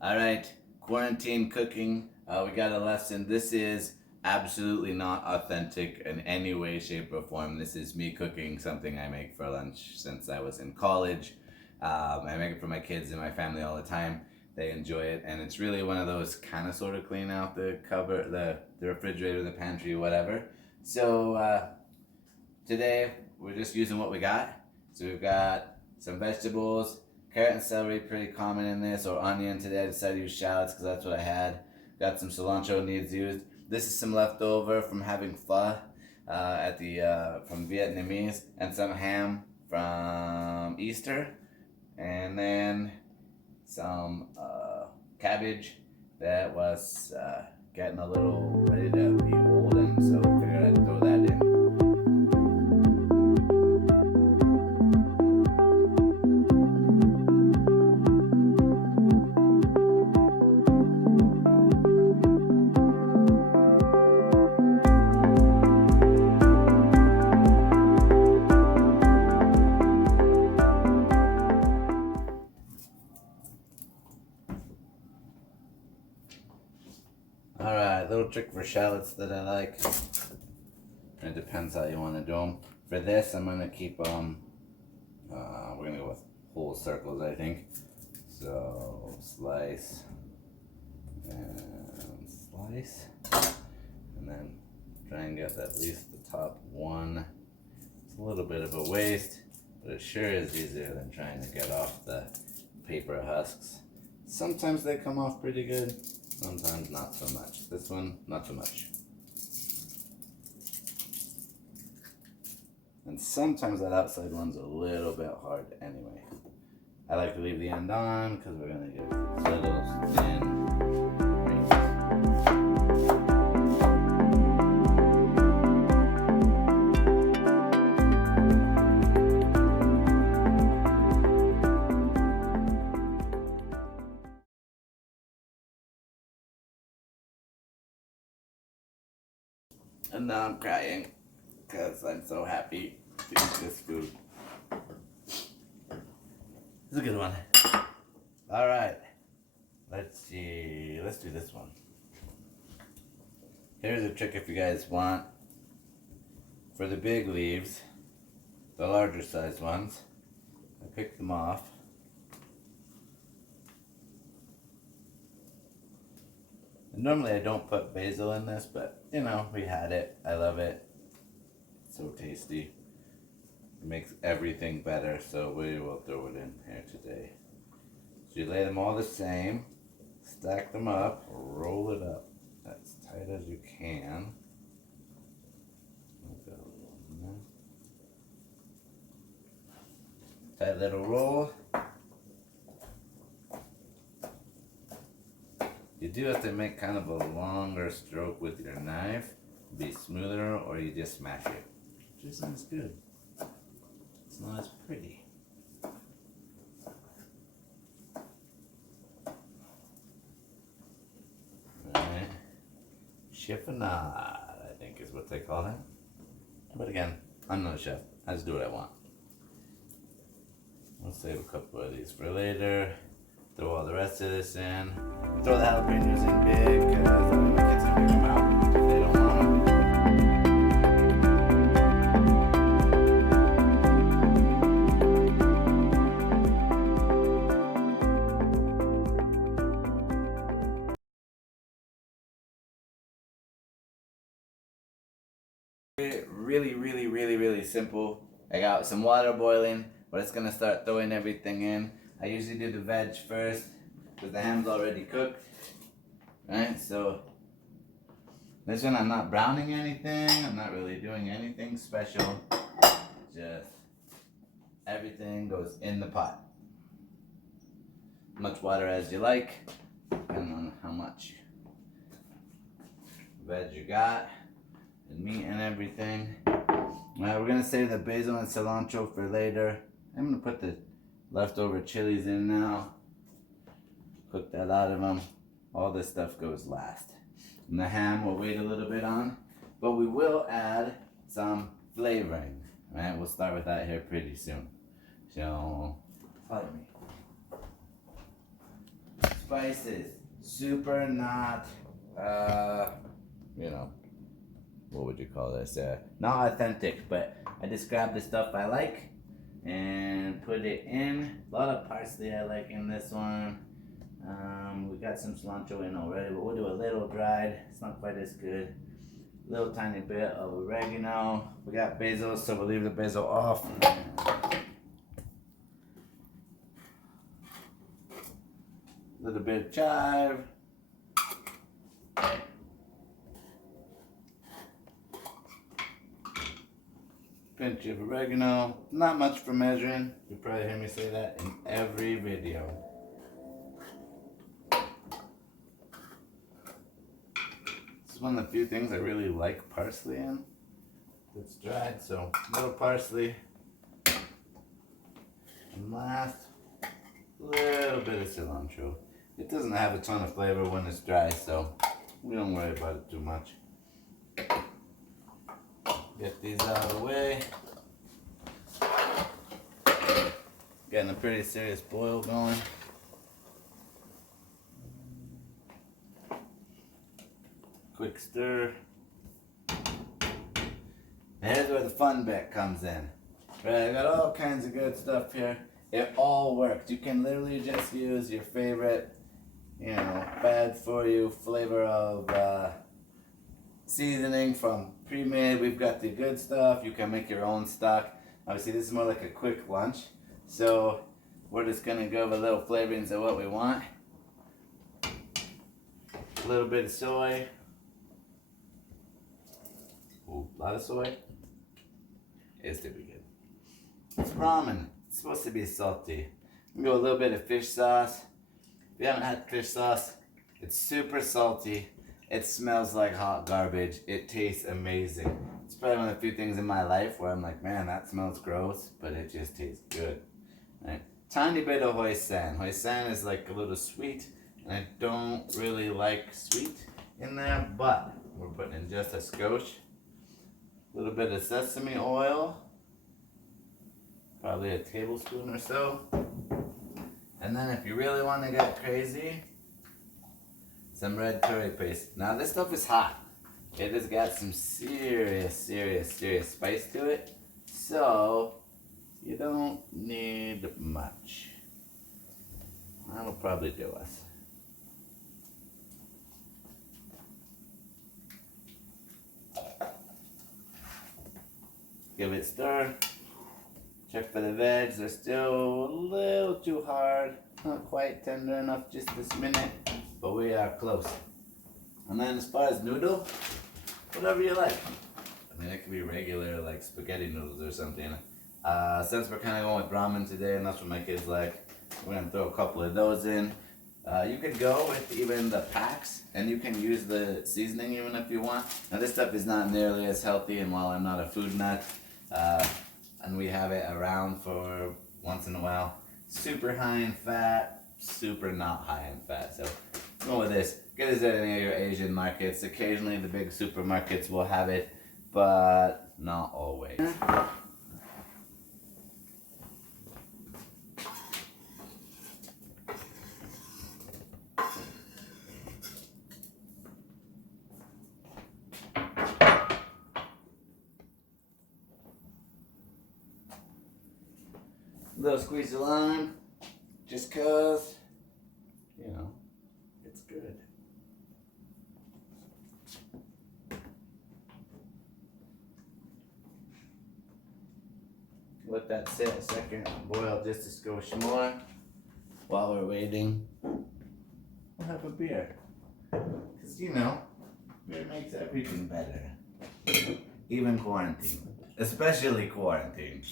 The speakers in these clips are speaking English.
All right, quarantine cooking. We got a lesson. This is absolutely not authentic in any way, shape, or form. This is me cooking something I make for lunch since I was in college. I make it for my kids and my family all the time. They enjoy it, and it's really one of those kind of sort of clean out the cupboard, the refrigerator, the pantry, whatever. So today we're just using what we got. So we've got some vegetables. Carrot and celery, pretty common in this, or onion. Today I decided to use shallots because that's what I had. Got some cilantro needs used. This is some leftover from having pho from Vietnamese, and some ham from Easter, and then some cabbage that was getting a little ready to be old, and so figured I'd throw that in. Alright, little trick for shallots that I like. It depends how you want to do them. For this, I'm going to keep them, we're going to go with whole circles, I think. So, slice, and slice, and then try and get at least the top one. It's a little bit of a waste, but it sure is easier than trying to get off the paper husks. Sometimes they come off pretty good. Sometimes not so much. This one, not so much. And sometimes that outside one's a little bit hard anyway. I like to leave the end on because we're going to get little thin rings. And now I'm crying because I'm so happy to eat this food. It's a good one. Alright, let's see. Let's do this one. Here's a trick if you guys want. For the big leaves, the larger size ones, I pick them off. Normally I don't put basil in this, but you know, we had it. I love it. It's so tasty. It makes everything better, so we will throw it in here today. So you lay them all the same, stack them up, roll it up as tight as you can. Tight little roll. You do have to make kind of a longer stroke with your knife, be smoother, or you just smash it. Just not as good. It's not as pretty. Alright. Chiffonade, I think is what they call it. But again, I'm not a chef. I just do what I want. I'll save a couple of these for later. Throw all the rest of this in. Throw the jalapenos in big because my kids can pick them out if they don't want them. Really simple. I got some water boiling, but it's gonna start throwing everything in. I usually do the veg first because the ham's already cooked, right? So this one I'm not browning anything. I'm not really doing anything special. Just everything goes in the pot. Much water as you like, depending on how much veg you got, and meat and everything. We're gonna save the basil and cilantro for later. I'm gonna put the leftover chilies in now. Cook that out of them. All this stuff goes last. And the ham we'll wait a little bit on, but we will add some flavoring. Right? We'll start with that here pretty soon. So follow me. spices. Super not, you know, what would you call this? Not authentic, but I just grabbed the stuff I like and put it in. A lot of parsley I like in this one. We got some cilantro in already, but we'll do a little dried. It's not quite as good. Little tiny bit of oregano. We got basil, so we'll leave the basil off. A little bit of chive. Pinch of oregano. Not much for measuring. You probably hear me say that in every video. This is one of the few things I really like parsley in. It's dried, so little parsley. And last, little bit of cilantro. It doesn't have a ton of flavor when it's dry, so we don't worry about it too much. Get these out of the way. Getting a pretty serious boil going. Quick stir. And here's where the fun bit comes in. Right, I got all kinds of good stuff here. It all works. You can literally just use your favorite, you know, bad for you flavor of seasoning from pre-made. We've got the good stuff. You can make your own stock. Obviously this is more like a quick lunch, so we're just gonna go with little flavorings of what we want. A little bit of soy. Ooh, a lot of soy. It's to be good. It's ramen. It's supposed to be salty. I'm gonna go a little bit of fish sauce. If you haven't had fish sauce, it's super salty. It smells like hot garbage. It tastes amazing. It's probably one of the few things in my life where I'm like, man, that smells gross, but it just tastes good. Right? Tiny bit of hoisin. Hoisin is like a little sweet, and I don't really like sweet in there, but we're putting in just a skosh. A little bit of sesame oil, probably a tablespoon or so. And then if you really want to get crazy, some red curry paste. Now this stuff is hot. It has got some serious spice to it. So you don't need much. That'll probably do us. Give it a stir. Check for the veg. They're still a little too hard. Not quite tender enough just this minute. But we are close. And then as far as noodle, whatever you like. I mean, it could be regular like spaghetti noodles or something. Since we're kind of going with ramen today, and that's what my kids like, we're going to throw a couple of those in. You could go with even the packs, and you can use the seasoning even if you want. Now this stuff is not nearly as healthy, and while I'm not a food nut, and we have it around for once in a while, super high in fat, super not high in fat. So go with this. Get this at any of your Asian markets. Occasionally the big supermarkets will have it, but not always. A little squeeze of lime, just cause, you know, it's good. Let that sit a second, boil just a skosh more. While we're waiting, we'll have a beer. Cause you know, beer makes everything better. Even quarantine, especially quarantine.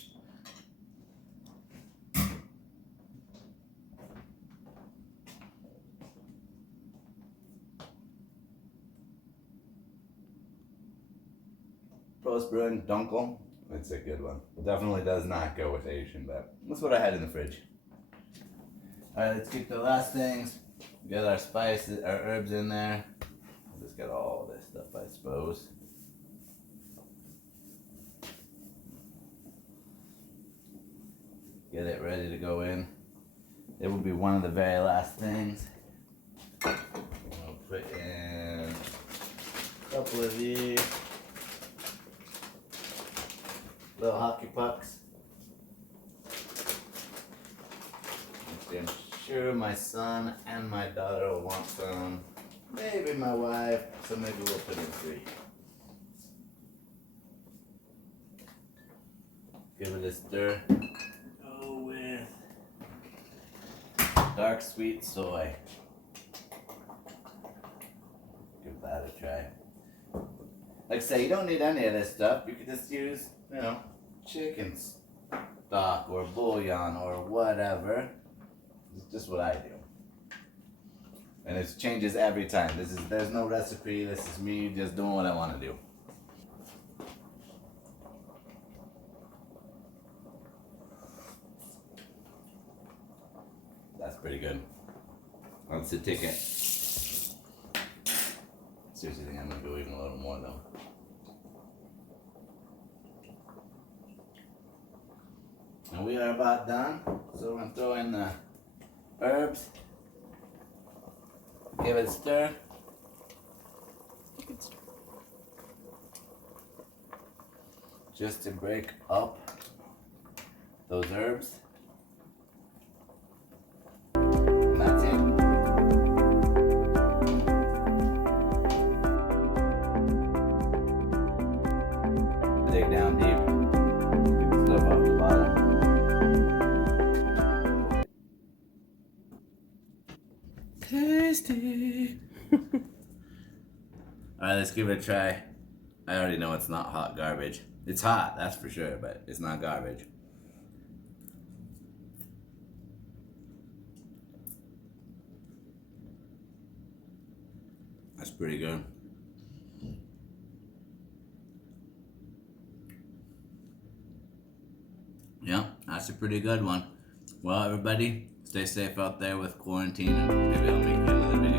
Post brewing dunkel. It's a good one. It definitely does not go with Asian, but that's what I had in the fridge. Alright, let's keep the last things. Get our spices, our herbs in there. I'll just get all this stuff, I suppose. Get it ready to go in. It will be one of the very last things. couple of these little hockey pucks. I'm sure my son and my daughter will want some. Maybe my wife, so maybe we'll put in 3. Give it a stir. Go with dark sweet soy. Give that a try. Like I say, you don't need any of this stuff. You could just use, chicken stock or bouillon or whatever. It's just what I do. And it changes every time. There's no recipe. This is me just doing what I want to do. That's pretty good. Let's take it. Seriously, I think I'm gonna go even a little more though. And we are about done. So we're gonna throw in the herbs. Give it a stir. Just to break up those herbs. And that's it. Dig down deep. Stuff off the bottom. Tasty. Alright, let's give it a try. I already know it's not hot garbage. It's hot, that's for sure, but it's not garbage. That's pretty good. Yeah, that's a pretty good one. Well, everybody, stay safe out there with quarantine, and maybe I'll make you another video.